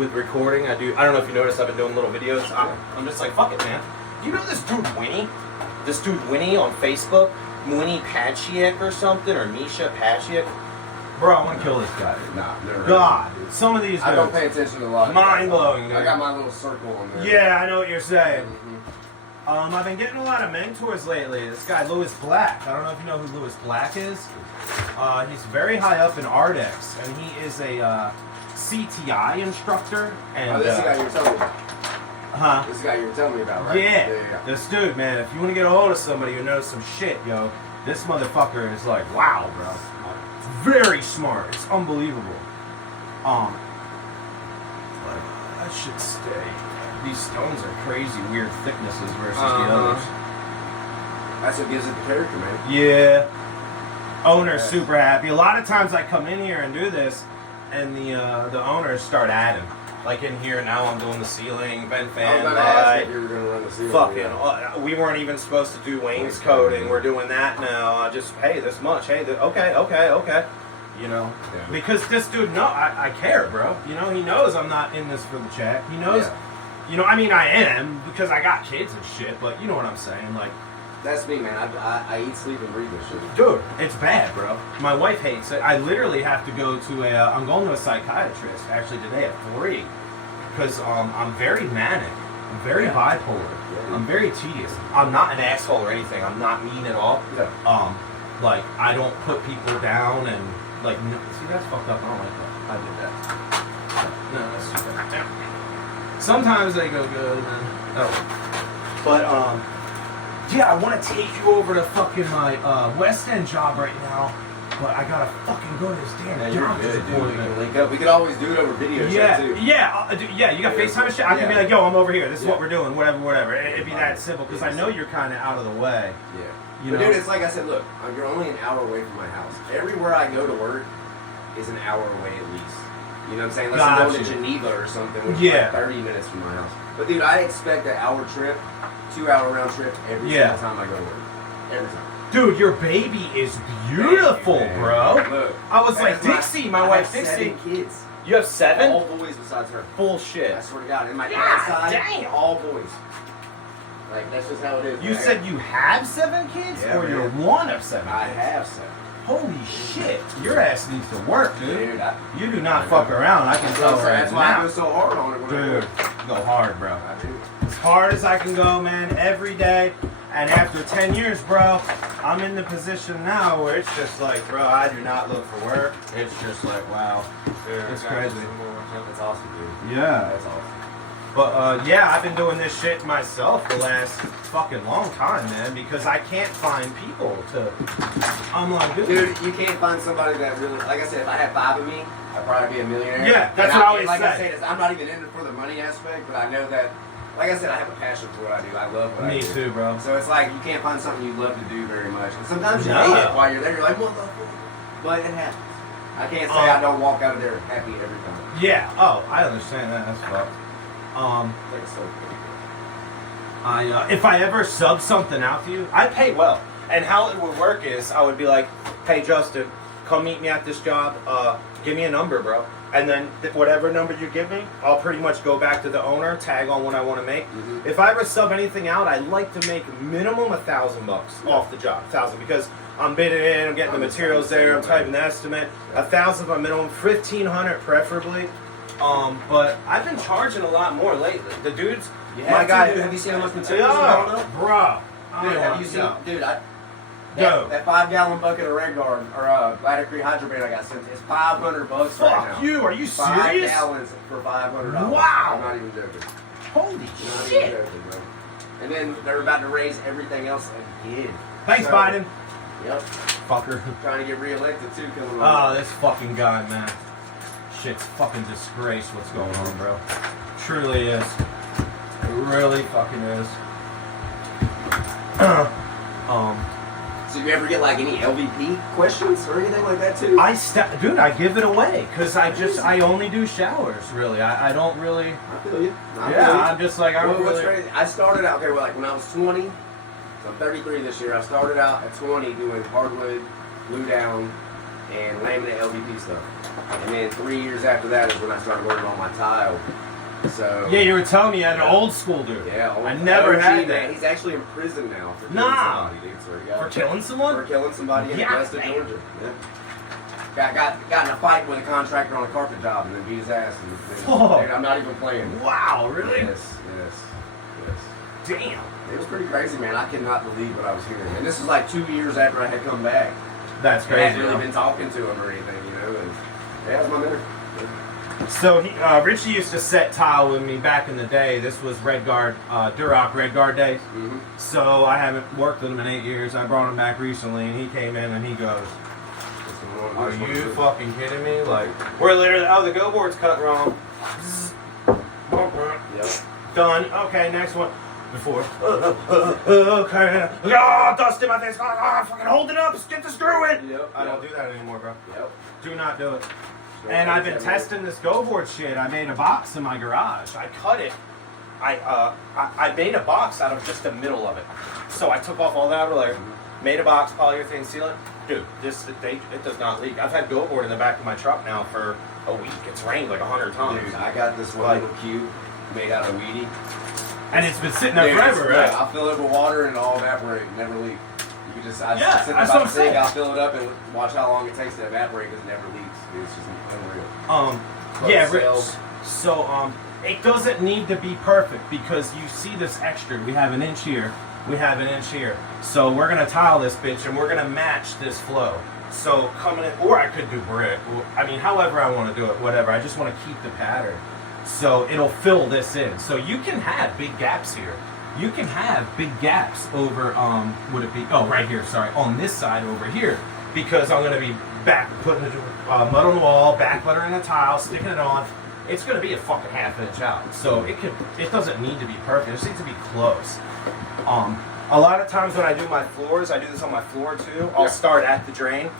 with recording. I don't know if you noticed, I've been doing little videos. I'm just like, fuck it, man. You know this dude Winnie? This dude Winnie on Facebook? Winnie Pachiek or something? Or Misha Pachiek? Bro, I want to kill this guy. Nah, never. God, some of these dudes. I don't pay attention to a lot. Mind blowing, dude. I got my little circle on there. Yeah, I know what you're saying. Mm-hmm. I've been getting a lot of mentors lately. This guy, Lewis Black. I don't know if you know who Lewis Black is. He's very high up in Ardex, and he is a CTI instructor. And, this guy you were telling me about. Huh? This guy you were telling me about, right? Yeah. This dude, man, if you want to get a hold of somebody who knows some shit, yo, this motherfucker is like, wow, bro. Very smart. It's unbelievable. Like, that should stay. These stones are crazy, weird thicknesses versus the others. That's what gives it the character, man. Yeah. Owner's super happy. A lot of times I come in here and do this, and the owners start adding. Like in here now, I'm doing the ceiling, vent fan, light. You were gonna run the ceiling. Fucking, we weren't even supposed to do wainscoting. We're doing that now. Just hey, this much. Hey, okay. You know, because this dude, I care, bro. You know, he knows I'm not in this for the check. He knows. Yeah. You know, I mean, I am because I got kids and shit. But you know what I'm saying, like. That's me, man. I eat, sleep, and breathe this shit. Dude, it's bad, bro. My wife hates it. I literally have to go to I'm going to a psychiatrist, actually, today at 3. Because I'm very manic. I'm very bipolar. Yeah. I'm very tedious. I'm not an asshole or anything. I'm not mean at all. Yeah. Like, I don't put people down and, like, no, see, that's fucked up. I don't like that. I did that. No, that's too bad. Sometimes they go good, and but, yeah, I want to take you over to fucking my West End job right now, but I gotta fucking go to this damn job. Good, dude. We can link up. We could always do it over video chat too. Yeah, you got FaceTime and shit. I can be like, yo, I'm over here. This is what we're doing. Whatever. It'd be that simple because I know you're kind of out of the way. Yeah. You but know? dude, it's like I said. Look, you're only an hour away from my house. Everywhere I go to work is an hour away at least. You know what I'm saying? Unless I'm going to Geneva or something, which is like 30 minutes from my house. But dude, I expect an hour trip. 2-hour round trip every single time I go to work. Every time. Dude, your baby is beautiful, bro. Look, I was like, Dixie, my wife Dixie. 7 kids. You have 7? All boys besides her. Bullshit. I swear to God. And my dad's side, all boys. Like, that's just how it is. You said you have 7 kids? Yeah, or you're one of 7 kids? I have 7. Holy shit. Your ass needs to work, dude. Dude, you do not fuck around. I can tell right That's why now. I go so hard on it. Dude, go hard, bro. I do. As hard as I can go, man, every day. And after 10 years, bro, I'm in the position now where it's just like, bro, I do not look for work. It's just like, wow. It's crazy. That's awesome, dude. Yeah. That's awesome. But, yeah, I've been doing this shit myself the last fucking long time, man, because I can't find people to... I'm like, dude, you can't find somebody that really... Like I said, if I had 5 of me, I'd probably be a millionaire. Yeah, that's what I always say. Like I said, I'm not even in it for the money aspect, but I know that... Like I said, I have a passion for what I do. I love what I do. Me too, bro. So it's like, you can't find something you love to do very much. And sometimes you hate it while you're there. You're like, motherfucker. But it happens. I can't say I don't walk out of there happy every time. Yeah. Oh, I understand that. That's fucked. If I ever sub something out to you, I pay well. And how it would work is I would be like, hey, Justin, come meet me at this job. Give me a number, bro. And then whatever number you give me, I'll pretty much go back to the owner, tag on what I want to make. Mm-hmm. If I ever sub anything out, I like to make minimum $1,000 off the job. 1,000 because I'm bidding in, I'm getting the materials there, I'm typing the estimate. 1,000 my minimum, 1,500 preferably. But I've been charging a lot more lately. The dudes, my guy, have you seen how much materials are bro. Dude, have you seen, dude, that 5-gallon bucket of Red Guard or Latticrete Hydrobrand I got sent is $500 right now. Fuck you, are you serious? 5 gallons for $500. Wow. I'm not even joking. Holy shit. Even joking, bro. And then they're about to raise everything else again. Thanks, Biden. Yep. Fucker. Trying to get reelected too, coming on. Oh, this fucking guy, man. Shit's fucking disgrace what's going on, bro. Truly is. It really fucking is. So you ever get like any LVP questions or anything like that too? Dude, I give it away because I only do showers. Really, I don't really. I feel you. I'm just like I don't really. Crazy? I started out there like when I was 20. So I'm 33 this year. I started out at 20 doing hardwood, glue down, and laminate LVP stuff. And then 3 years after that is when I started working on my tile. So yeah, you were telling me you had an old school dude. Yeah, I never had that. Man. He's actually in prison now for killing somebody, dude. So for killing someone? For killing somebody in Augusta, Georgia. Yeah. Got in a fight with a contractor on a carpet job and then beat his ass. And, dude, I'm not even playing. Wow, really? Yes. Damn. It was pretty crazy, man. I could not believe what I was hearing. And this was like 2 years after I had come back. That's crazy. I hadn't really been talking to him or anything, you know. And yeah, it was my mentor. So Richie used to set tile with me back in the day. This was Duroc Redguard days. Mm-hmm. So I haven't worked with him in 8 years. I brought him back recently, and he came in and he goes, "Are you fucking kidding me? Like, we're literally, the go board's cut wrong. Yep. Done. Okay, next one. Before. Okay. Dust in my face. Fucking hold it up. Get the screw in. Yep. I don't do that anymore, bro. Yep. Do not do it. And I've been testing this go board shit. I made a box in my garage. I cut it. I made a box out of just the middle of it. So I took off all the outer layer, made a box, polyurethane sealant. Dude, it does not leak. I've had go board in the back of my truck now for a week. It's rained like 100 times. Dude, I got this one little cube made out of weedy. And it's been sitting there forever, right? Yeah, I'll fill it with water and it'll evaporate, never leak. You can just sit that's by what the I'm sink, saying. I'll fill it up and watch how long it takes to evaporate because it never leaks. It's just unreal. So it doesn't need to be perfect because you see this extra. We have an inch here. We have an inch here. So we're gonna tile this bitch and we're gonna match this flow. So coming in, or I could do brick. I mean, however I want to do it, whatever. I just want to keep the pattern. So it'll fill this in. So you can have big gaps here. You can have big gaps over, would it be, right here, sorry, on this side over here. Because I'm going to be putting the mud on the wall, back buttering the tile, sticking it on. It's going to be a fucking half inch out. So it doesn't need to be perfect. It just needs to be close. A lot of times when I do my floors, I do this on my floor too. I'll start at the drain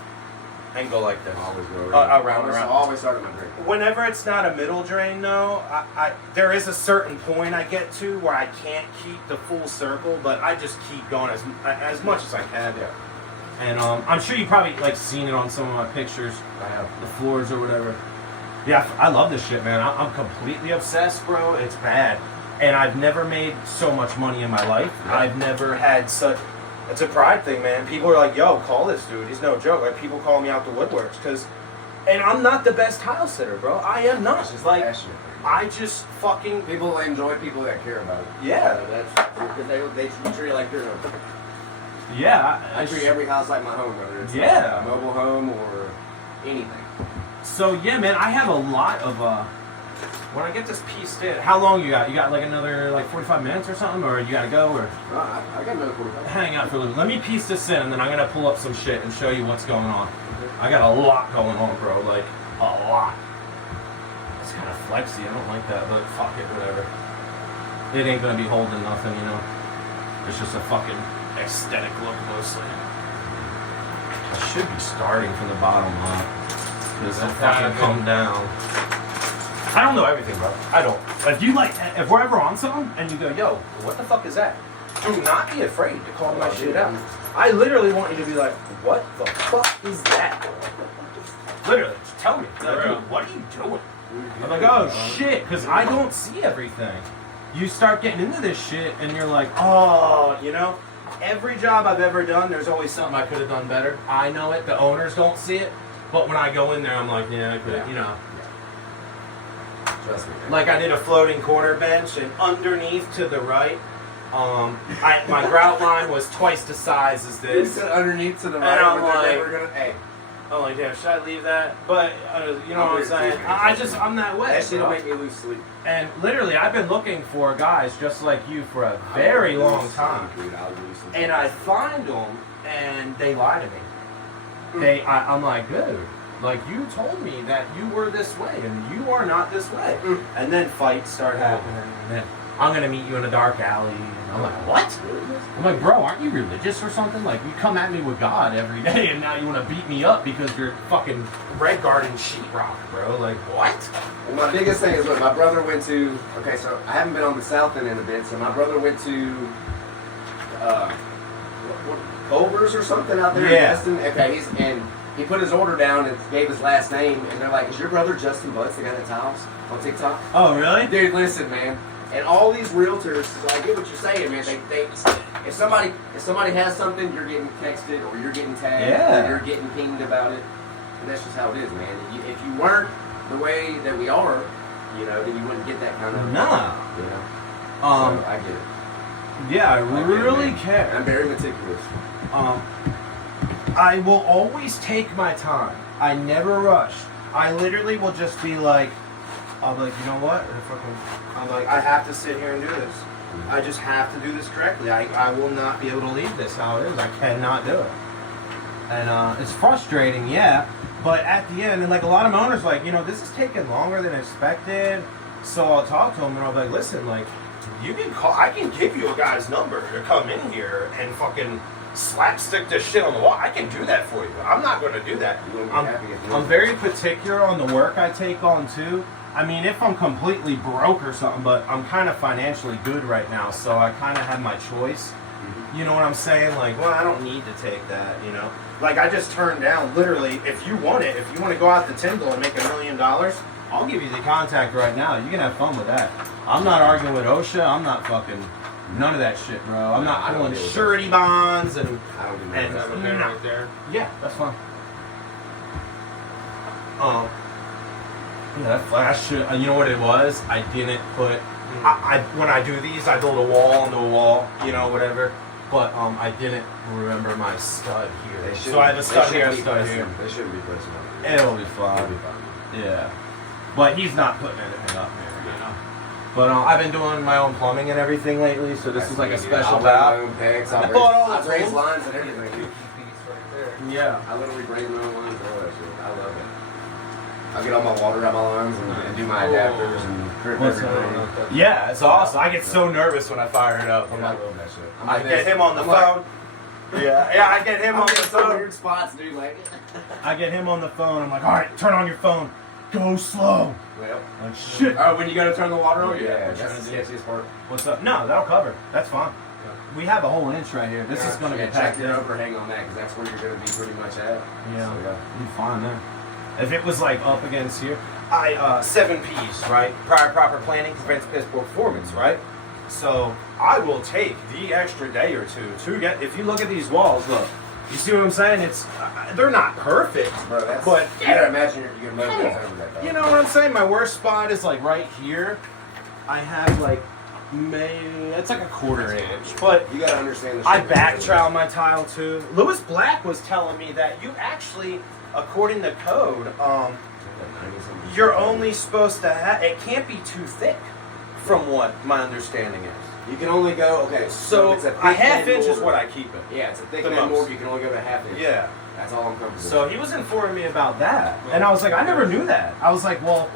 and go like this. Always go around. Always start at my drain. Whenever it's not a middle drain, though, there is a certain point I get to where I can't keep the full circle, but I just keep going as much as I can. Yeah. And I'm sure you probably like seen it on some of my pictures. I have the floors or whatever. Yeah, I love this shit, man. I'm completely obsessed, bro. It's bad, and I've never made so much money in my life. Yeah. I've never had such. It's a pride thing, man. People are like, "Yo, call this dude. He's no joke." Like people call me out the woodworks because, and I'm not the best tile sitter, bro. I am not. It's like I just fucking people enjoy people that care about it. Yeah, that's because they treat it like they're. Yeah, I treat every house like my home, whether it's a mobile home or anything. So yeah, man, I have a lot of when I get this pieced in, how long you got? You got like another 45 minutes or something, or you gotta go, or? I got another 45. Hang out for a little. Let me piece this in, and then I'm gonna pull up some shit and show you what's going on. I got a lot going on, bro. Like a lot. It's kind of flexy. I don't like that, but fuck it, whatever. It ain't gonna be holding nothing, you know. It's just a fucking aesthetic look, mostly. I should be starting from the bottom up. This will fucking come down. I don't know everything, bro. I don't. If we're ever on something and you go, "Yo, what the fuck is that?" Do not be afraid to call my shit out. I literally want you to be like, "What the fuck is that?" Literally, just tell me. Like, dude, what are you doing? I'm like, "Oh shit," because I don't see everything. You start getting into this shit and you're like, "Oh, you know." Every job I've ever done, there's always something I could have done better. I know it. The owners don't see it. But when I go in there, I'm like, yeah, I could, you know. Trust me. Like I did a floating corner bench, and underneath to the right, my grout line was twice the size as this. You said underneath to the right, and I'm like, damn, should I leave that? But you know what I'm saying? I'm that way. That shit'll make me lose sleep. And literally, I've been looking for guys just like you for a very long time, and I find them, and they lie to me. I'm like, dude, like you told me that you were this way, and you are not this way. And then fights start happening, and then I'm gonna meet you in a dark alley. And I'm like, what? I'm like, bro, aren't you religious or something? Like, you come at me with God every day, and now you want to beat me up because you're fucking Red Garden sheetrock, bro. Like, what? Well, my biggest thing is what my brother went to. Okay, so I haven't been on the South End in a bit. So my brother went to Culver's or something out there in Destin. Okay, he put his order down and gave his last name, and they're like, "Is your brother Justin Butts the guy that tiles on TikTok?" Oh, really? Dude, listen, man. And all these realtors, I get what you're saying, man. They if somebody has something, you're getting texted or you're getting tagged or you're getting pinged about it, and that's just how it is, man. If you weren't the way that we are, you know, then you wouldn't get that kind of you know. So I get it. Yeah, I really care. I'm very meticulous. I will always take my time. I never rush. I literally will just be like, I'll be like, you know what? I'm like, I have to sit here and do this. I just have to do this correctly. I will not be able to leave this how it is. I cannot do it. And it's frustrating, yeah. But at the end, and like a lot of owners, like, you know, this is taking longer than expected. So I'll talk to them and I'll be like, listen, like, you can call. I can give you a guy's number to come in here and fucking slapstick this shit on the wall. I can do that for you. I'm not going to do that. I'm very particular on the work I take on too. I mean, if I'm completely broke or something, but I'm kind of financially good right now, so I kind of have my choice. You know what I'm saying? Like, well, I don't need to take that, you know? Like, I just turned down, literally, if you want it, if you want to go out to Tyndall and make $1 million, I'll give you the contact right now. You can have fun with that. I'm not arguing with OSHA. I'm not fucking none of that shit, bro. I'm not pulling surety bonds and... I don't do that right there. Yeah, that's fine. Yeah, that flash shit, you know what it was? I didn't put... when I do these, I build a wall onto a wall, you know, whatever. But I didn't remember my stud here. So I have a stud here, a stud here. They shouldn't be placing up. It'll be fine. Yeah. But he's not putting anything up here, you know. But I've been doing my own plumbing and everything lately, so this is like a special valve. valve. My own pegs. I raise lines and everything. Yeah. I literally raise my own lines and all that shit. I love it. I get all my water out my lines and do my adapters and drip everything. Yeah, it's awesome. I get so nervous when I fire it up. I'm I like, love that shit. I get him on the phone. Yeah, I get him on the phone. Weird spots, dude. Like, I get him on the phone. I'm like, all right, turn on your phone. Go slow. well, Like, shit. oh, when you gotta turn the water on? Yeah, that's the sketchiest part. What's up? No, that'll cover. That's fine. We have a whole inch right here. This is going to be packed check your overhang on that because that's where you're going to be pretty much at. Yeah, so, you're fine there. If it was like up against here, 7 P's, right? Prior proper planning prevents piss poor performance, right? So I will take the extra day or two to get. If you look at these walls, look, you see what I'm saying? It's they're not perfect, bro. That's, but you gotta imagine you're gonna move over that. You know what I'm saying? My worst spot is like right here. I have like maybe it's like a 1/4 inch, but you gotta understand. I back trowel my tile too. Lewis Black was telling me that you actually, according to code, you're only supposed to have. It can't be too thick, from what my understanding is. You can only go, okay, so it's a half inch is what I keep it. Yeah, it's a thick The bed most. mortar, you can only go to 1/2 inch. Yeah. That's all I'm comfortable with. So he was informing me about that. And I was like, I never knew that. I was like, well,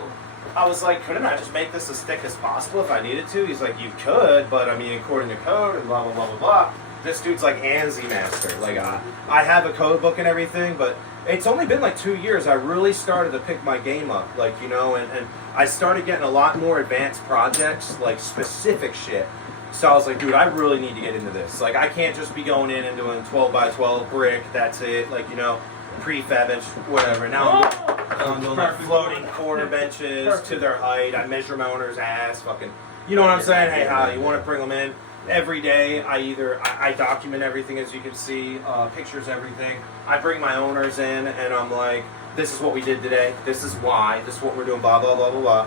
couldn't I just make this as thick as possible if I needed to? He's like, you could, but I mean, according to code and blah, blah, blah, blah, blah. This dude's like ANSI master. Like, I have a code book and everything, but it's only been like 2 years. I really started to pick my game up, like, you know, and I started getting a lot more advanced projects, like specific shit. So I was like, dude, I really need to get into this. Like, I can't just be going in and doing 12 by 12 brick, that's it. Like, you know, prefab and whatever. Now I'm doing like floating corner benches to their height. I measure my owner's ass, fucking, you know what I'm saying? Hey, how you want to bring them in? Every day, I document everything, as you can see, pictures, everything. I bring my owners in, and I'm like, this is what we did today. This is why. This is what we're doing, blah, blah, blah, blah, blah.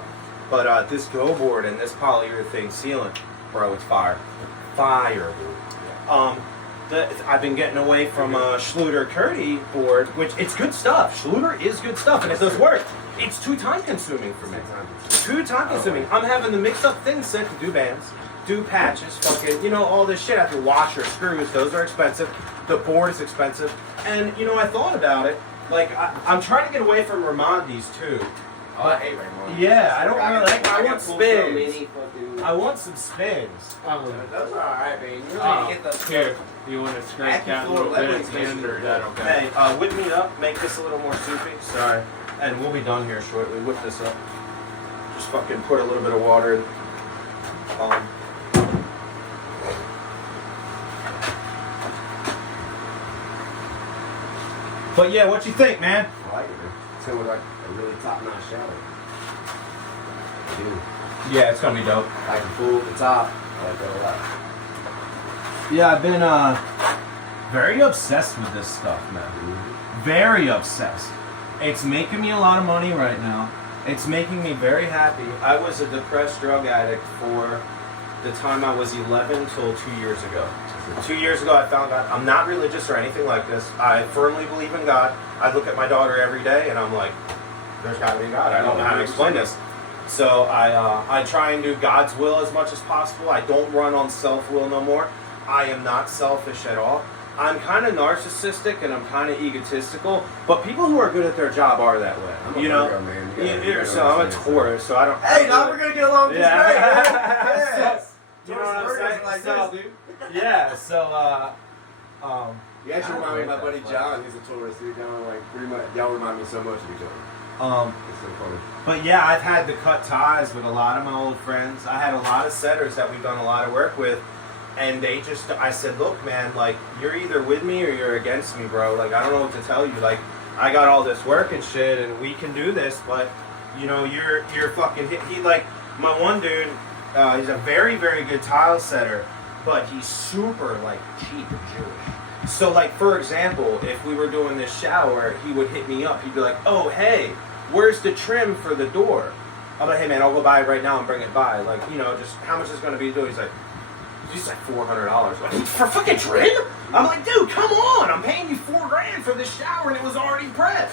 But this go board and this polyurethane sealant, bro, it's fire. Fire. I've been getting away from Schluter Curdy board, which it's good stuff. Schluter is good stuff, and it does work. It's too time consuming for me. Too time consuming. I'm having to mix up thin set to do bands, do patches, fucking, you know, all this shit. I have to washer, screws, those are expensive. The board is expensive. And, you know, I thought about it. Like, I'm trying to get away from Ramondi's too. Oh, I hate Raymond. Yeah, I don't really like. I want spins. Fucking... I want some spins. Those are alright, man. You really Oh, get those. here. You want to scrape out a little bit at the end, or is that okay? Hey, whip me up. Make this a little more soupy. Sorry. And we'll be done here shortly. Whip this up. Just fucking put a little bit of water in. But yeah, what you think, man? I like it, man. It's gonna look like a really top-notch shower. I do. Yeah, it's gonna be dope. Like the pool at the top. I like that a lot. Yeah, I've been very obsessed with this stuff, man. Mm-hmm. Very obsessed. It's making me a lot of money right now. It's making me very happy. I was a depressed drug addict for the time I was 11 till 2 years ago. 2 years ago, I found out I'm not religious or anything like this. I firmly believe in God. I look at my daughter every day, and I'm like, there's got to be God. I don't know how to explain this. So I try and do God's will as much as possible. I don't run on self-will no more. I am not selfish at all. I'm kind of narcissistic and I'm kind of egotistical, but people who are good at their job are that way. I'm a Virgo, man. So I'm a Taurus, so I don't. Hey, now we're gonna get along just great. Yes. You know what I'm saying? Like So, this, dude. yeah. So You actually remind me of my buddy John. He's a Taurus, dude. Y'all remind me so much of each other. It's so funny. But yeah, I've had to cut ties with a lot of my old friends. I had a lot of setters that we've done a lot of work with. And I said, look, man, like, you're either with me or you're against me, bro. Like, I don't know what to tell you. Like, I got all this work and shit, and we can do this, but, you know, you're fucking, he like, my one dude, he's a very, very good tile setter, but he's super, like, cheap and Jewish. So, like, for example, if we were doing this shower, he would hit me up. He'd be like, oh, hey, where's the trim for the door? I'm like, hey, man, I'll go buy it right now and bring it by. Like, you know, just how much is going to be to do? He's like $400. Like, for fucking trim? I'm like, dude, come on! I'm paying you $4,000 for this shower, and it was already prepped.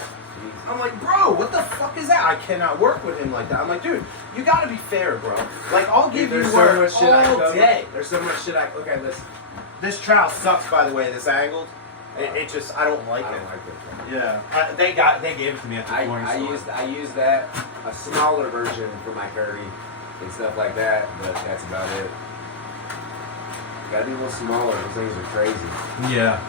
I'm like, bro, what the fuck is that? I cannot work with him like that. I'm like, dude, you gotta be fair, bro. Like, I'll give you work all day. There's so much shit look at this. This trowel sucks, by the way. This angled. It just, I don't like it. I don't like it. Yeah, they gave it to me at the point. I use that a smaller version for my curry and stuff like that, but that's about it. Gotta be a little smaller. Those things are crazy. Yeah.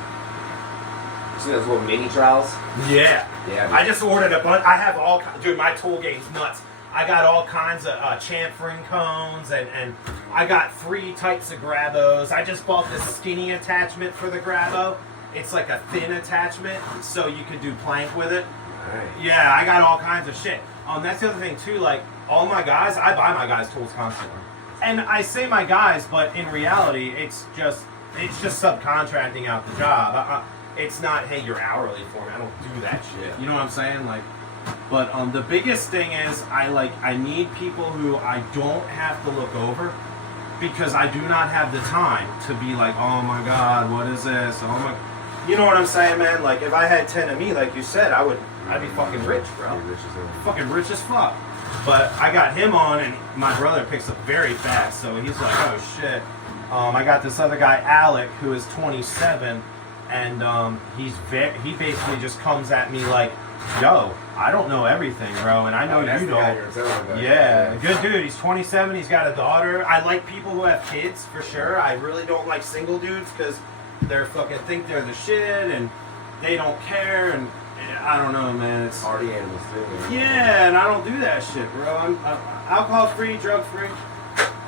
You see those little mini trowels? Yeah. Yeah. I just ordered a bunch. I have all. Dude, my tool game's nuts. I got all kinds of chamfering cones, and I got 3 types of grabos. I just bought this skinny attachment for the grabo. It's like a thin attachment, so you could do plank with it. Nice. Yeah, I got all kinds of shit. That's the other thing too. Like, all my guys, I buy my guys tools constantly. And I say my guys, but in reality, it's just subcontracting out the job. It's not, hey, you're hourly for me. I don't do that shit. You know what I'm saying? Like, but the biggest thing is I need people who I don't have to look over, because I do not have the time to be like, oh my god, what is this? Oh my, you know what I'm saying, man? Like, if I had 10 of me, like you said, I'd be fucking rich, bro. Fucking rich as fuck. But I got him on, and my brother picks up very fast, so he's like, oh shit. I got this other guy, Alec, who is 27, and he basically just comes at me like, yo, I don't know everything, bro, and I know you don't. Yeah, good dude. He's 27. He's got a daughter. I like people who have kids, for sure. I really don't like single dudes, because they're fucking think they're the shit, and they don't care, and I don't know, man. It's party animals too. Man. Yeah, and I don't do that shit, bro. I'm alcohol-free, drug-free.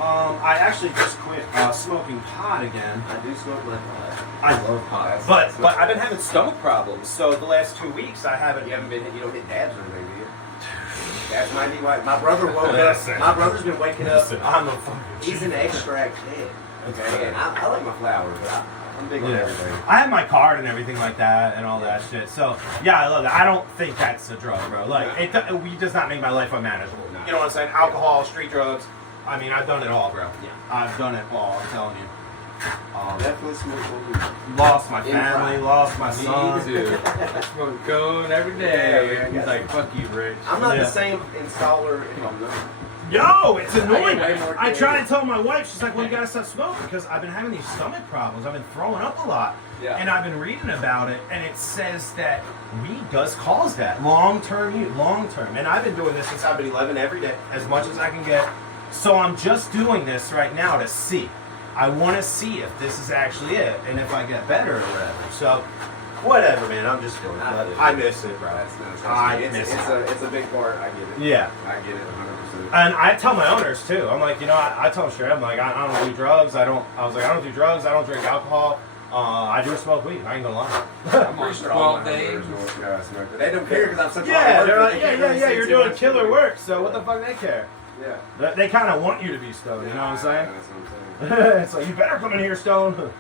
I actually just quit smoking pot again. I do smoke my pot. I love pot, but I've been having stomach problems. So the last 2 weeks I haven't. You don't hit dabs or anything, do you? That might be why my brother woke up. My brother's been waking up. I'm a fucking. He's an extract head. Okay, and I like my flowers, but I'm big on everything. I have my card and everything like that and all that shit. So yeah, I love that. I don't think that's a drug, bro. Like it does not make my life unmanageable. No. You know what I'm saying? Alcohol, street drugs. I mean, I've done it all, bro. Yeah. I've done it all. I'm telling you. Definitely smoke. Lost my family, lost my son. Dude, I smoke cone every day. He's like, fuck you, Rich. I'm not the same installer if I'm not. Yo, it's annoying. way more I try to tell my wife, she's like, well, you gotta stop smoking, because I've been having these stomach problems. I've been throwing up a lot. Yeah. And I've been reading about it, and it says that weed does cause that. Long-term. And I've been doing this since I've been 11 every day, as much as I can get. So I'm just doing this right now to see. I want to see if this is actually it, and if I get better or whatever. So, whatever, man. I'm just doing it. I miss it, bro. I miss it. It's a big part. I get it. Yeah. I get it 100%. And I tell my owners too. I'm like, you know, I tell them straight. I'm like, I don't do drugs. I don't do drugs. I don't drink alcohol. I do smoke weed. I ain't gonna lie. I'm pretty sure all my 12 days. smoke. They don't care because I'm such a Yeah, hard they're worker. like, They can't yeah. really say You're too doing much killer to me. work, so what the fuck they care? Yeah. They kind of want you to be stoned. You know what I'm saying? That's what I'm saying. It's like you better come in here stoned. But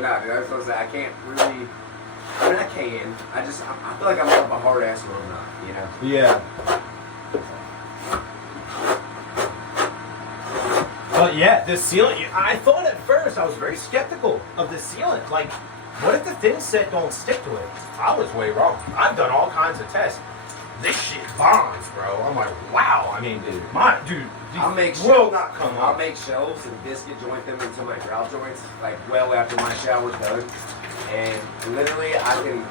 nah, dude, that's what I'm saying. I can't really. I mean, I can. I feel like I'm more of a hard ass when I'm not. You know. Yeah. But yeah, this sealant, I thought at first, I was very skeptical of the sealant. Like, what if the thin set don't stick to it? I was way wrong. I've done all kinds of tests. This shit bonds, bro. I'm like, wow. I mean, dude, I'll make will not come I'll up. make shelves and biscuit joint them into my grout joints, like well after my shower's done. And literally, I can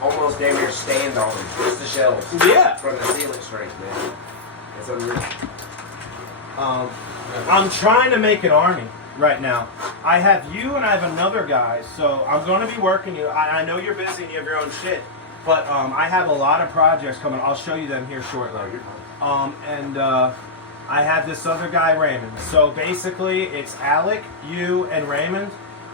almost damn near stand on them, just the shelves. Yeah. From the sealant strength, man. It's unreal. I'm trying to make an army right now. I have you and I have another guy, so I'm going to be working you. I know you're busy and you have your own shit, but I have a lot of projects coming. I'll show you them here shortly. I have this other guy, Raymond. So basically, it's Alec, you, and Raymond,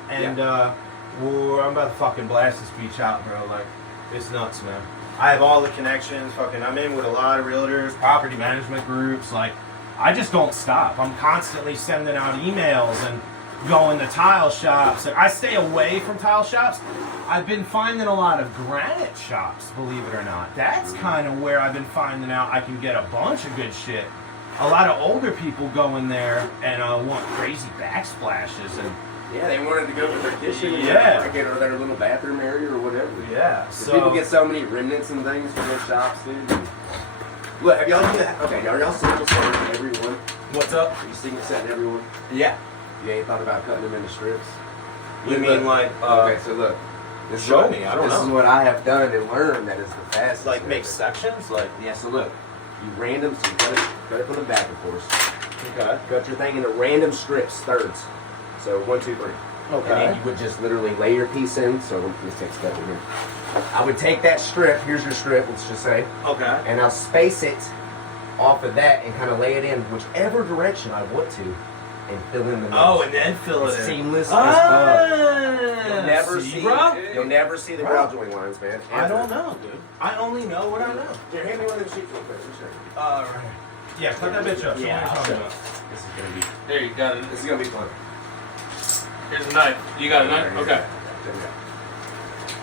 and I'm about to fucking blast this beach out, bro. Like, it's nuts, man. I have all the connections. Fucking, I'm in with a lot of realtors, property management groups. Like, I just don't stop. I'm constantly sending out emails and going to tile shops. And I stay away from tile shops. I've been finding a lot of granite shops, believe it or not. That's kind of where I've been finding out I can get a bunch of good shit. A lot of older people go in there and want crazy backsplashes and Yeah, they wanted to go to their kitchen or their little bathroom area or whatever. yeah. So people get so many remnants and things from their shops, dude. Look, have y'all seen that? Okay, are y'all single setting everyone? what's up? Are you single setting everyone? Yeah. You ain't thought about cutting them into strips? You mean like okay, so look. This is show what- me, I don't This is know. what I have done and learned that is the fastest. like make method. sections? Like Yeah, so look. You random, so you cut it from the back, of course. okay. Cut your thing into random strips, thirds. So 1, 2, 3. And then you would just literally lay your piece in. So let me take that in here. I would take that strip. Here's your strip, let's just say. Okay. And I'll space it off of that and kind of lay it in whichever direction I want to, and fill in the Oh, nose. and then fill it It's in. seamless as fuck. Bro? You'll never see the grout joint lines, man. I don't know, dude. I only know what I know. Here, hand me one of them sheets real quick. Right. Yeah, cut that bitch up. Yeah, Show me what you're talking about. This is gonna be. There, you got it. This is gonna be fun. Here's a knife. You got a knife? Okay. There we go.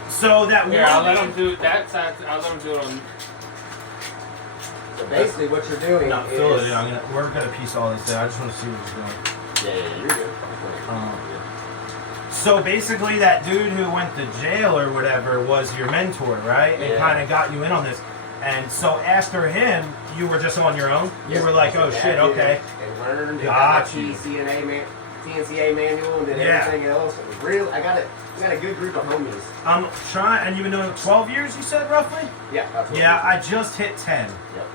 So that Here, one I'll let that him do that side. I'll let him do it on. So basically, what you're doing No, is. fill it in. We're gonna piece all this down. I just want to see what he's doing. Yeah, you're good. So basically, that dude who went to jail or whatever was your mentor, right? And Yeah. kind of got you in on this. And so after him, you were just on your own. You were like, oh shit, okay. And learned and Got got you. my TNCA manual and then everything else. It was real. I got a good group of homies. I'm trying, and you've been doing it 12 years, you said, roughly? Yeah, that's what Yeah, I just hit 10. Yep.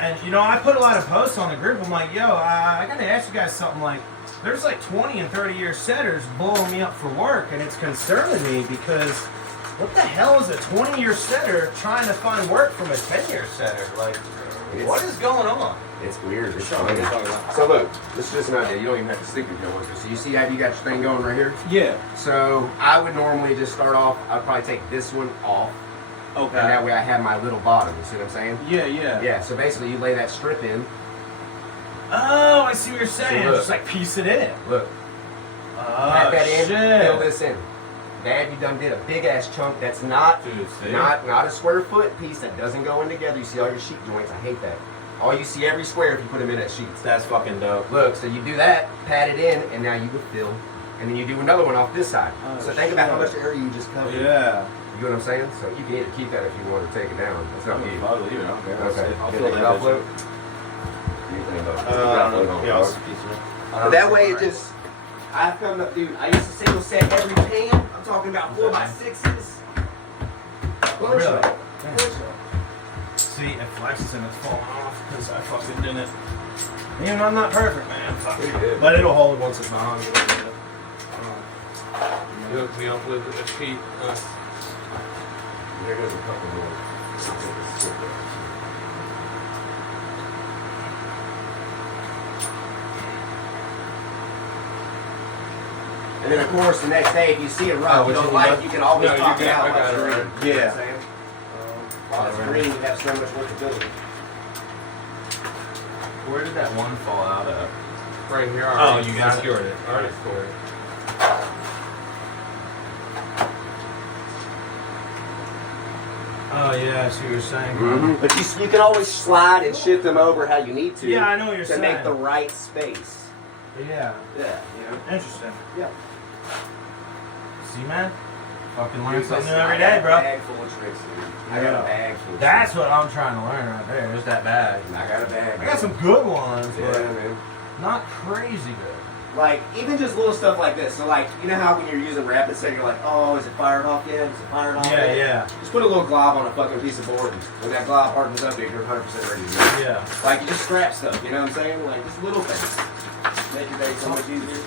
And, you know, I put a lot of posts on the group. I'm like, yo, I got to ask you guys something. Like, there's like 20 and 30-year setters blowing me up for work, and it's concerning me because what the hell is a 20-year setter trying to find work from a 10-year setter? Like, what is going on? It's weird. It's Show me funny. what you're talking about. So look, this is just an idea. You don't even have to stick with your worker. So you see how you got your thing going right here? Yeah. So I would normally just start off. I'd probably take this one off, Okay. and that way I have my little bottom. You see what I'm saying? Yeah. Yeah. So basically, you lay that strip in. Oh, I see what you're saying. So look. Just like piece it in. Look, Oh, pack that in. shit. Fill this in. Dad, you done did a big ass chunk. That's not Dude, see? not a square foot piece that doesn't go in together. You see all your sheet joints. I hate that. All you see every square if you put them in as sheets. That's fucking dope. Look, so you do that, pat it in, and now you would fill. And then you do another one off this side. Oh, so think about how shit. much area you just covered. Yeah. You know what I'm saying? So you can either keep that if you want to take it down. That's not me. I'll leave it. Okay. Okay. I'll Get fill the that grout bitch. float. Yeah, I'll piece it. But that way it just, I've come up, dude, I used to single set every pan. I'm talking about 4x6s. Bunch Really? of them. See, it flexes and it's falling off because I fucking didn't. Even I'm not perfect, man. Fuck. Pretty good. But it'll hold once it's on. You hooked me up with a sheet. There goes a couple more. I'll take this strip there. And then of course the next day, if you see a rut you don't like, you can always pop it out. Yeah. You know what I'm saying? While it's green, you have so much workability. Where did that one fall out of? Right here. Oh, you guys scored it. Already scored it. Oh yeah, I see what you're saying. Mm-hmm. But you can always slide and shift them over how you need to. Yeah, I know what you're to saying. make the right space. Yeah. Yeah, you know. Interesting. Yeah. See, man? Fucking learn something new every day, bro. I got a bag full of tricks, dude. I got a bag full of That's tricks. what I'm trying to learn right there. There's that bag. I got a bag. I got some good ones, Yeah, but man. not crazy good. Like, even just little stuff like this. So, like, you know how when you're using rapid set, you're like, oh, is it fired off yet? Is it fired off yet? Yeah. Just put a little glob on a fucking piece of board, and when that glob hardens up, you're 100% ready to go. Yeah. Like, you just scrap stuff, you know what I'm saying? Like, just little things. Make your day so much easier.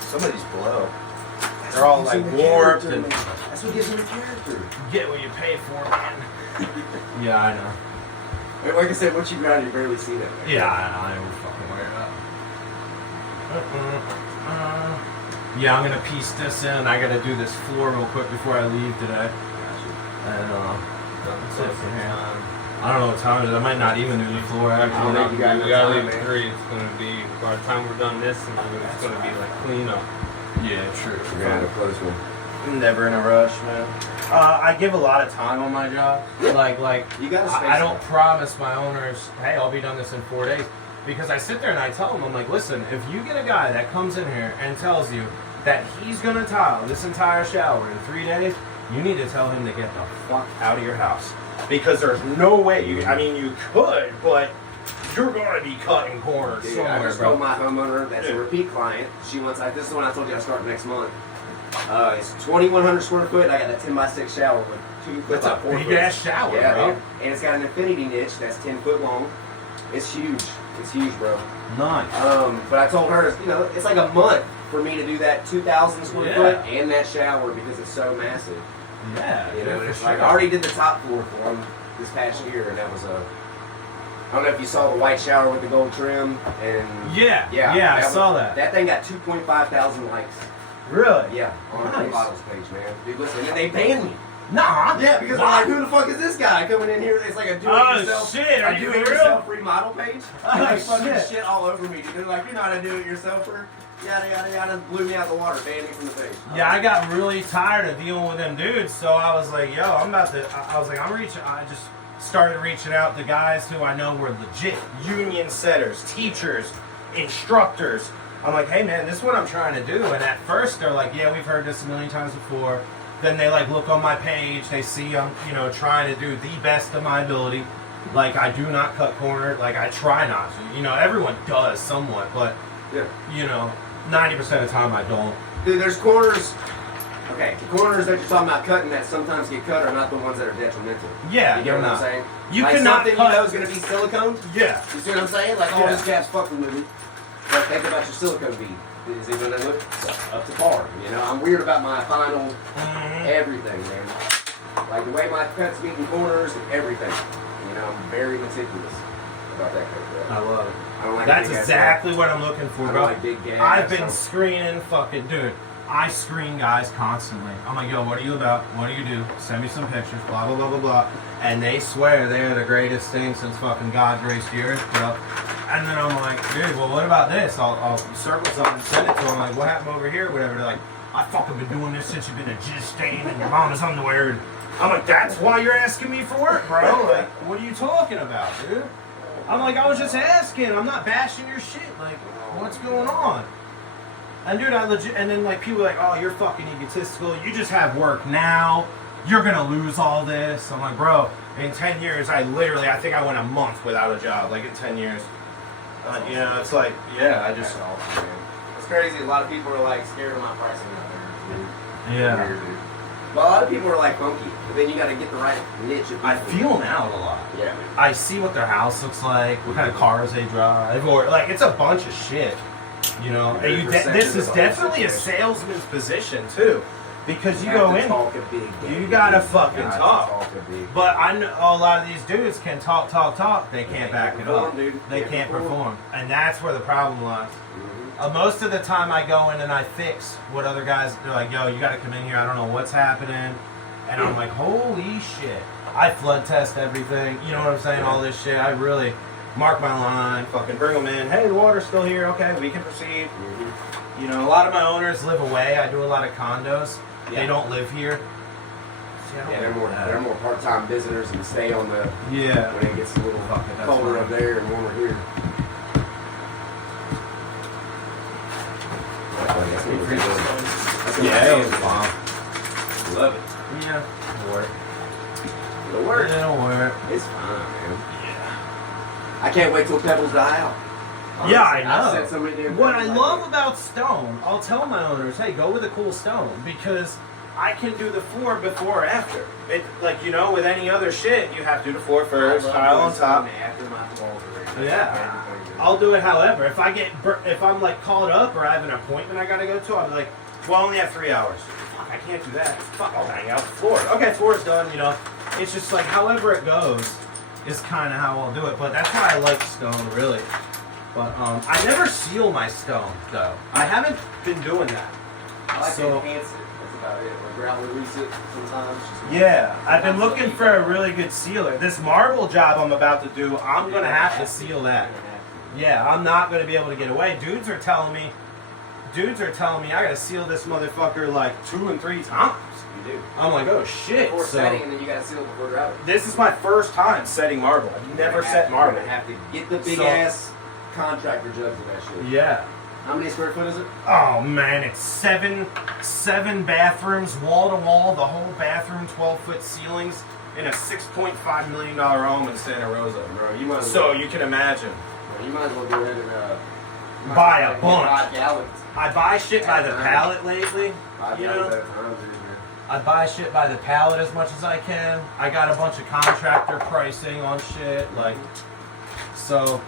Some of these blow. They're all like warped and That's what gives them a character. get what you pay for, man. Yeah, I know. Like I said, once you grind, you barely see that. Yeah, I will fucking wear it up. Yeah, I'm gonna piece this in. I gotta do this floor real quick before I leave today. And that's it for him. I don't know what time it is. I might not even do the floor actually. think you got We gotta enough leave time, at 3. It's gonna be, by the time we're done this, it's gonna be like clean up. Yeah, true. We're gonna have a close one. I'm never in a rush, man. I give a lot of time on my job. Like You gotta space I don't it. promise my owners, hey, I'll be done this in 4 days. Because I sit there and I tell them, I'm like, listen, if you get a guy that comes in here and tells you that he's gonna tile this entire shower in 3 days, you need to tell him to get the fuck out of your house. Because there's no way you could, but you're gonna be cutting corners Dude, somewhere, I just bro. told my homeowner that's a repeat client. She wants, like, this is the one I told you I start next month. It's 2,100 square foot. I got a 10x6 shower with 2 foot That's by a 4 big foot. ass shower, Yeah, bro. man. And it's got an infinity niche that's 10 foot long. It's huge. It's huge, bro. Nice. But I told her, you know, it's like a month for me to do that 2,000 square Yeah. foot and that shower because it's so massive. Yeah, You know, for and it's sure. like I already did the top floor for them this past year, and that was a. I don't know if you saw the white shower with the gold trim, and Yeah, I saw that. That thing got 2.5 thousand likes. Really? Yeah, on Nice. the models page, man. Dude, listen, and they banned me. Nah. Yeah, because What? I'm like, who the fuck is this guy coming in here? It's like a do-it-yourself. Oh, shit, are a you do-it-yourself remodel page. Oh, And they fucking shit. shit all over me. They're like, you're not a do-it-yourselfer. Yada yada yada. Blew me out of the water, banned me from the page. Yeah, I got really tired of dealing with them dudes, so I was like, yo, I'm about to, I was like, I just started reaching out to guys who I know were legit union setters, teachers, instructors. I'm like, hey man, this is what I'm trying to do. And at first they're like, yeah, we've heard this a million times before. Then they like look on my page, they see I'm, trying to do the best of my ability. Like I do not cut corners, like I try not to. Everyone does somewhat, but Yeah. 90% of the time I don't. Dude, there's corners. Okay, the corners that you're talking about cutting that sometimes get cut are not the ones that are detrimental. Yeah, You they're get what I'm not. saying? You like cannot something cut. you know is going to be silicone. Yeah. You see what I'm saying? Like, oh, Yeah. this gap's fuck removing. But think about your silicone bead. Is it going to look up to par? I'm weird about my final everything, man. Like the way my cuts meet in corners and everything. I'm very meticulous about that kind of stuff. I love it. I don't like That's big ass exactly what I'm looking for, I don't bro. like big gas. I've been screening fucking, dude. I screen guys constantly. I'm like, yo, what are you about? What do you do? Send me some pictures, blah, blah, blah, blah, blah. And they swear they're the greatest thing since fucking God graced the earth, bro. And then I'm like, dude, well, what about this? I'll circle something and send it to them. Like, what happened over here? Whatever. They're like, I fucking been doing this since you've been a jizz stain in your mama's underwear. And I'm like, that's why you're asking me for work, bro. Like, what are you talking about, dude? I'm like, I was just asking. I'm not bashing your shit. Like, what's going on? And dude, I legit, and then like people are like, oh, you're fucking egotistical. You just have work now. You're gonna lose all this. I'm like, bro, in 10 years, I think I went a month without a job. Like in 10 years, it's like, yeah, I just. That's awesome, man. It's crazy. A lot of people are like scared of my pricing out there. It's Yeah. weird, dude. But a lot of people are like funky. But then you got to get the right niche. Of I people. feel them out a lot. Yeah. I see what their house looks like, what kind of cars they drive, or like it's a bunch of shit. And this is definitely a salesman's position too, Because you have go to in, talk a big game. you gotta fucking Got to talk. a big But I know a lot of these dudes can talk. They can't back it perform, up. dude. They can't perform. And that's where the problem lies. Most of the time I go in and I fix what other guys, they're like, yo, you gotta come in here, I don't know what's happening. And I'm like, holy shit. I flood test everything, you know what I'm saying, all this shit. I really mark my line, fucking bring them in. Hey, the water's still here, okay, we can proceed. You know, a lot of my owners live away. I do a lot of condos. Yeah. They don't live here. Yeah, they're more part-time visitors and stay on the, when it gets a little colder up there and warmer here. Yeah, it was fine. Love it. Yeah, it'll work. It'll work. It'll work. It's fine, man. Yeah. I can't wait till pebbles die out. Honestly, Yeah, I know. I've said so many damn What I times, love about stone, I'll tell my owners, hey, go with a cool stone because I can do the floor before or after. It, like, you know, with any other shit, you have to do the floor first, tile on top. After my walls are ready. Yeah. I'll do it however. If I'm like called up or I have an appointment I gotta go to, I'm like, well, I only have 3 hours. Fuck, I can't do that. Fuck, I'll hang out the floor. Okay, floor's done, you know. It's just like however it goes is kind of how I'll do it. But that's why I like stone, really. But I never seal my stone though. I haven't been doing that. I like So- to enhance it. That's about it. Like gravel release it sometimes. Yeah, I've been looking for a really good sealer. This marble job I'm about to do, I'm gonna have to seal that. Yeah, I'm not gonna be able to get away. Dudes are telling me I gotta seal this motherfucker like 2 and 3 times. You do. I'm like, oh shit. Before So, setting, and then you gotta seal it before gravity. this is my first time setting marble. I've never set marble. You're gonna have to get the big So- ass contractor jugs of that shit. Yeah. How many square foot is it? Oh man, it's seven bathrooms, wall to wall, the whole bathroom, 12-foot ceilings, in a $6.5 million home in Santa Rosa. Bro, you might as So well, you can imagine. you might as well go ahead and Buy a bunch. 5 gallons. I buy shit by the pallet lately. 5 You gallons know? at a time, dude, man. I buy shit by the pallet as much as I can. I got a bunch of contractor pricing on shit, like, so.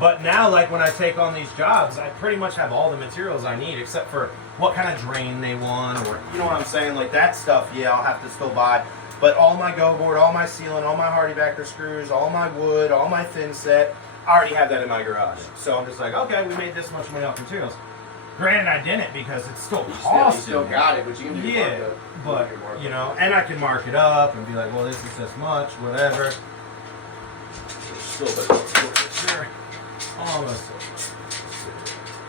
But now, like, when I take on these jobs, I pretty much have all the materials I need, except for what kind of drain they want, or, you know what I'm saying? Like, that stuff, yeah, I'll have to still buy. But all my go board, all my sealing, all my Hardy Backer screws, all my wood, all my thin set, I already have that in my garage. So I'm just like, okay, we made this much money off materials. Granted, I didn't because it's still You costing. still got it, but you can do your Yeah, markup. but, you know, and I can mark it up and be like, well, this is this much, whatever. Still, sure. Almost.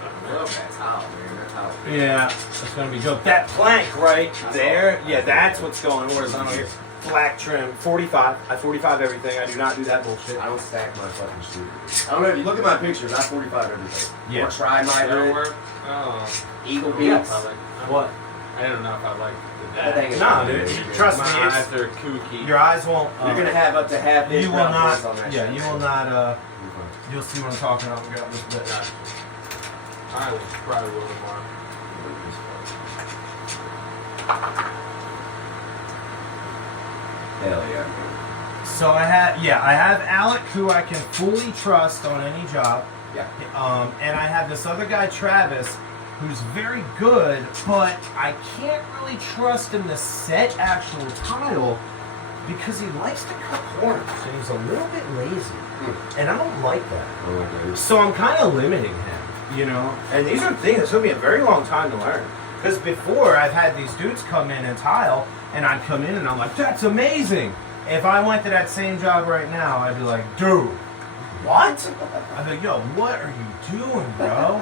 I love that tile, man. That tile. Yeah, that's gonna be dope. That plank right there, yeah, that's what's going horizontal here. Black trim, 45. I 45 everything. I do not do that bullshit. I don't stack my fucking shit. I don't know if you look at my pictures, I 45 everything. Yeah. Or try my That'll work. Oh. Eagle Yeah, beats. probably. What? I don't know if I like That thing is Nah, fucking dude. amazing. Trust my me, eyes it's, are kooky. your eyes won't. You're gonna have up to half inch You will ground not. clearance on that Yeah, shit. you will not. You'll see what I'm talking about. Get out this bit. Gotcha. I will probably will tomorrow. Hell yeah. So I have Alec, who I can fully trust on any job. Yeah. And I have this other guy, Travis, who's very good, but I can't really trust him to set actual tile because he likes to cut corners and he's a little bit lazy. And I don't like that. So I'm kind of limiting him, you know? And these are things that took me a very long time to learn. Because before, I've had these dudes come in and tile, and I'd come in and I'm like, that's amazing. If I went to that same job right now, I'd be like, dude, what? I'd be like, yo, what are you doing, bro?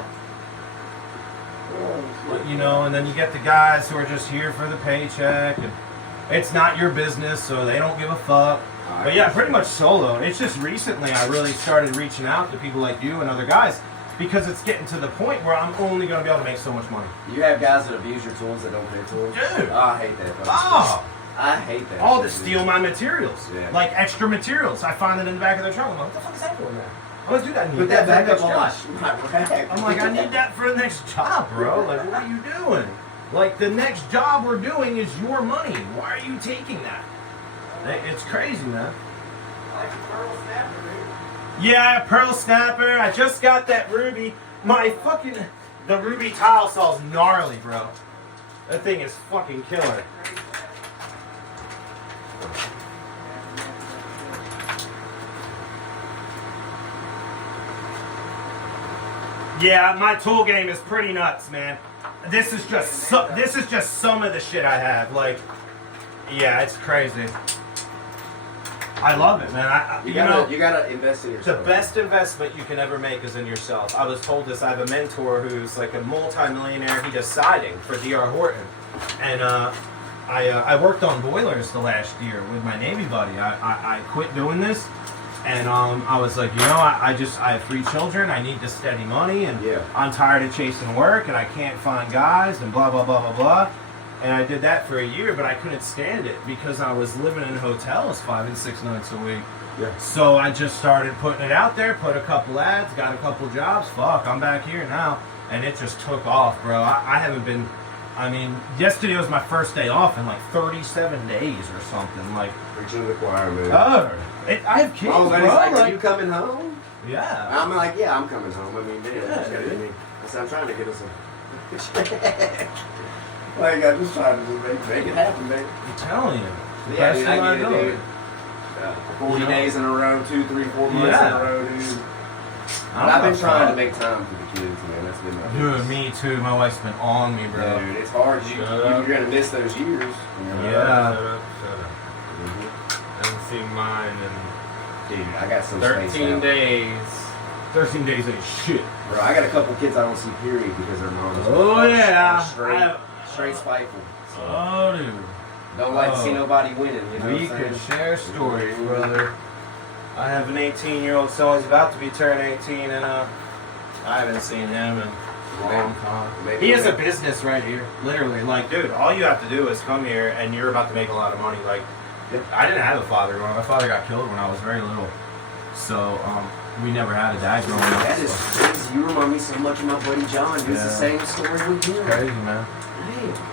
But, you know, and then you get the guys who are just here for the paycheck, and it's not your business, so they don't give a fuck. But yeah, pretty much solo. It's just recently I really started reaching out to people like you and other guys because it's getting to the point where I'm only going to be able to make so much money. You have guys that abuse your tools that don't pay tools? Dude. Oh, I hate that. fucking Oh! shit. I hate that. All to shit, steal dude. my materials. Yeah. Like extra materials. I find it in the back of their truck. I'm like, what the fuck is that doing there? I'm going to do that. I need Put that back for up the on next job. my rack. I'm like, I need that for the next job, bro. Like, what are you doing? Like, the next job we're doing is your money. Why are you taking that? It's crazy, man. Yeah, pearl snapper. I just got that ruby. The ruby tile saw's gnarly, bro. That thing is fucking killer. Yeah, my tool game is pretty nuts, man. This is just some of the shit I have. Like, yeah, it's crazy. I love it, man. You gotta invest in yourself. The best investment you can ever make is in yourself. I was told this. I have a mentor who's like a multi-millionaire. He does siding for D.R. Horton, and I worked on boilers the last year with my Navy buddy. I quit doing this. And I was like, I have 3 children. I need this steady money, and I'm tired of chasing work, and I can't find guys, and blah blah blah blah blah. And I did that for a year, but I couldn't stand it because I was living in hotels 5 and 6 nights a week. Yeah. So I just started putting it out there, put a couple ads, got a couple jobs. Fuck, I'm back here now, and it just took off, bro. I haven't been. I mean, yesterday was my first day off in like 37 days or something. Like, preaching to the choir, man. I have kids, bro. Like, are you coming home? Yeah. I'm like, yeah, I'm coming home. I mean, I said, I'm trying to get us a... Like, I'm just trying to make it happen, man. I'm telling you. Yeah, dude, I get it, dude. 40 days in a row, 2, 3, 4 months in a row, dude. I've been trying to make time for the kids, man. That's been my Dude, me too. My wife's been on me, bro. Yeah, dude, it's hard. You're going to miss those years. Yeah. Shut up. I haven't seen mine in Dude, I got some 13 days. 13 days ain't shit. Bro, I got a couple kids I don't see, period, because their moms yeah. Straight spiteful. So. Oh, dude. Don't like to see nobody winning, you know We could share stories, brother. I have an 18-year-old son. He's about to be turning 18, and I haven't seen him in a long time. He has a business right here, literally. Like, dude, all you have to do is come here, and you're about to make a lot of money. Like, I didn't have a father growing up. My father got killed when I was very little, so we never had a dad growing up. That is crazy. You remind me so much of my buddy John. He's the same story with him. Crazy, man.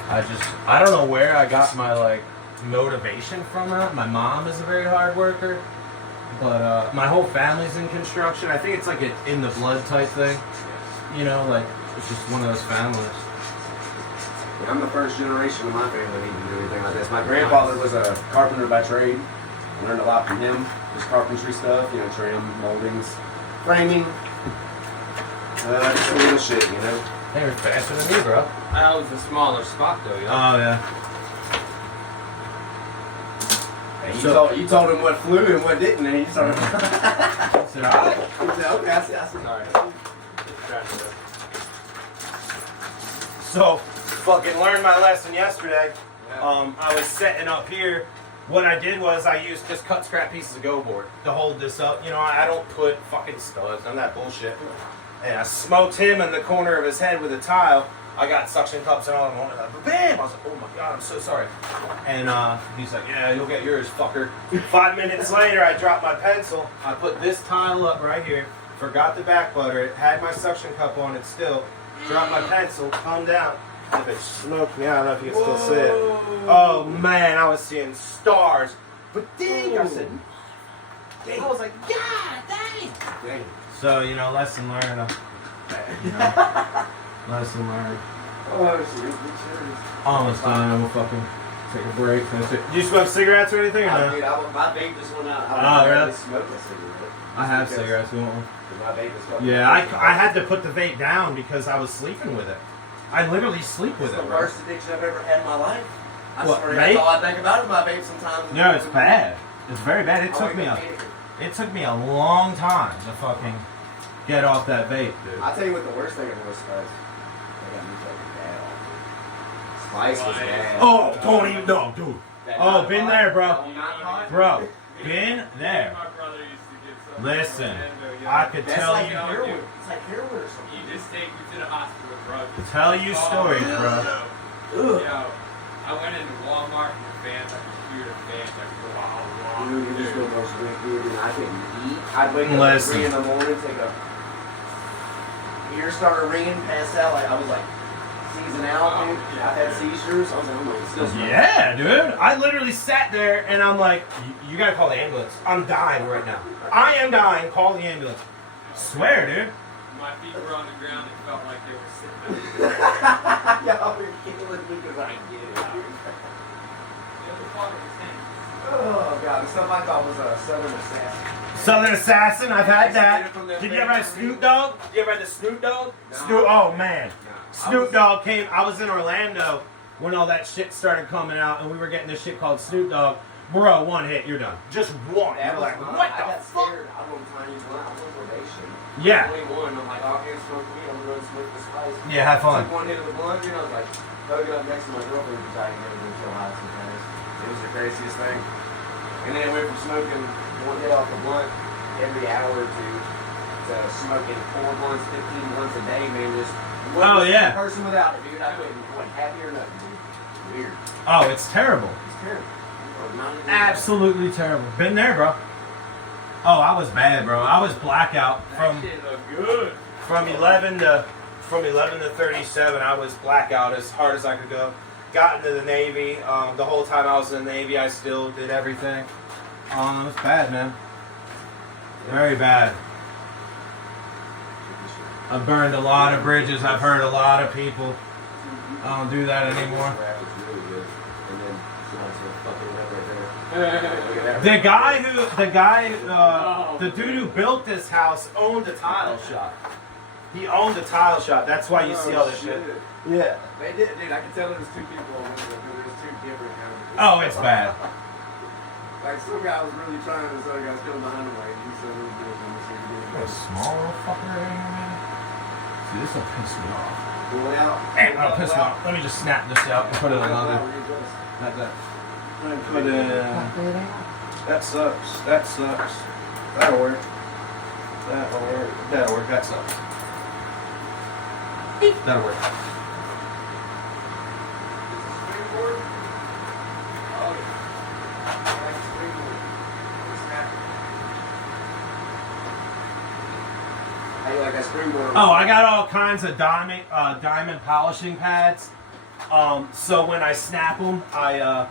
I don't know where I got my like motivation from that. My mom is a very hard worker, but my whole family's in construction. I think it's like an in the blood type thing. You know, like it's just one of those families. Yeah, I'm the first generation of my family that even do anything like this. My grandfather was a carpenter by trade. I learned a lot from him. Just carpentry stuff, you know, trim, moldings, framing. Just a little shit, you know. Hey, you're faster than me, bro. That was a smaller spot, though. Oh, yeah. Hey, you told him what flew and what didn't, and he started. Said, all right. He said, okay, I see. Sorry. So, fucking learned my lesson yesterday. Yeah. I was setting up here. What I did was I used just cut scrap pieces of go board to hold this up. You know, I don't put fucking studs on that bullshit. And I smoked him in the corner of his head with a tile. I got suction cups and all, and like, bam! I was like, oh my god, I'm so sorry. And he's like, yeah, you'll get yours, fucker. 5 minutes later, I dropped my pencil. I put this tile up right here, forgot to back butter it, had my suction cup on it still, dropped my pencil, come down. That bitch smoked me. I don't know if you can still see it. Oh man, I was seeing stars. But dang, I said, dang. I was like, yeah, dang. So, you know, lesson learned. Lesson learned. Almost done. I'm gonna fucking take a break. Finish it. Do you smoke cigarettes or anything? Or no? Dude, my vape just went out. Oh, really? Smoke a cigarette. I have cigarettes. You want one? My vape is fucking. Yeah, I had to put the vape down because I was sleeping with it. I literally sleep with it's it. the worst addiction I've ever had in my life. I What, swear, vape? that's all I think about is my vape sometimes. No, it's bad. It's very bad. It took me a long time to fucking get off that vape, dude. I'll tell you what the worst thing was, Spice. They got me fucking bad off. Spice was bad. Oh, don't even know, dude. Oh, been there, bro. Not Bro, been there. My brother used to get some. Listen, Nintendo, I could That's tell like you. heroin. It's like heroin or something. You just take me to the hospital, bro. Tell you stories, bro. Yo, I went into Walmart and the fans, I could hear the fans like, wow. Dude, you just go go straight through it, and I couldn't eat. I'd wake up at 3 in the morning, take a ear started ringing, pass out. Like I was like seizing out, dude. I've had seizures. I was like, oh my, still smoking. Yeah, dude. I literally sat there and I'm like, you gotta call the ambulance. I'm dying right now. I am dying. Call the ambulance. Swear, dude. My feet were on the ground and felt like they were sitting. Y'all are killing me because I get it. Oh god, the stuff I thought was a Southern Assassin. Southern Assassin, I've had that. Did you ever have Snoop Dogg? Did you ever have the Snoop Dogg? No. Snoop, oh man. No. Snoop Dogg came, I was in Orlando when all that shit started coming out and we were getting this shit called Snoop Dogg. Bro, one hit, you're done. Just one. That You're was like, mine. what I the got fuck? scared. I was on tiny blunt. I was on probation. Yeah. 21. I'm like, oh, I can't smoke weed. I'm going to smoke the spice. Yeah, have fun. Took one hit of the blunt, and I was like, hugging up next to my girlfriend because I had never been so high sometimes. It was the craziest thing. And then it went from smoking one hit off the blunt every hour or two to smoking 4 blunts, 15 blunts a day, man. Just Oh, yeah. person without it, dude. I wasn't happy or nothing, dude. Weird. Oh, it's terrible. It's terrible. Absolutely terrible. Been there, bro. Oh, I was bad, bro. I was blackout That shit looked good. from 11 to 37. I was blackout as hard as I could go. Got into the Navy. The whole time I was in the Navy, I still did everything. It was bad, man. Very bad. I've burned a lot of bridges. I've hurt a lot of people. I don't do that anymore. The dude who built this house owned a tile shop. He owned a tile shop. That's why you see all this shit. Yeah. They did, dude. I can tell there was 2 people on this one. There was 2 different houses. Oh, it's bad. Like some guy was really trying, and some guy was coming behind him. Like he said, "Really good." What a small little fucker right here, man. See, this will piss me off. Pull it out. Hey, I'll piss me off. Let me just snap this out and put it on another. Like that. Put it. That sucks. That sucks. That'll work. That'll work. That'll work. That sucks. That'll work. How you like that springboard? Oh, I got all kinds of diamond polishing pads. So when I snap them, I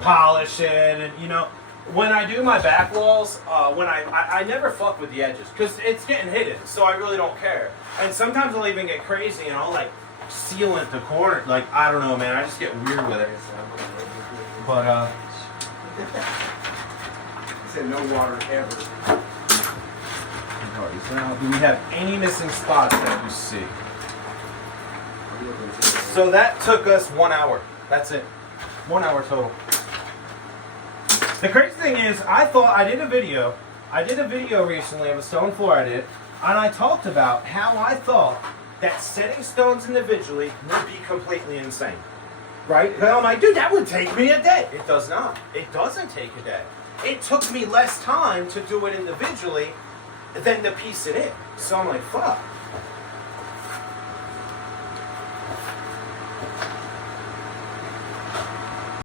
polish it, and you know, when I do my back walls, when I never fuck with the edges because it's getting hidden, so I really don't care. And sometimes I'll even get crazy and I'll like sealant the corner. Like I don't know, man. I just get weird with it. But said no water ever. Do we have any missing spots that you see? So that took us 1 hour. That's it. 1 hour total. The crazy thing is, I thought I did a video. I did a video recently of a stone floor I did, and I talked about how I thought that setting stones individually would be completely insane. Right? But I'm like, dude, that would take me a day. It does not. It doesn't take a day. It took me less time to do it individually than to piece it in. So I'm like, fuck.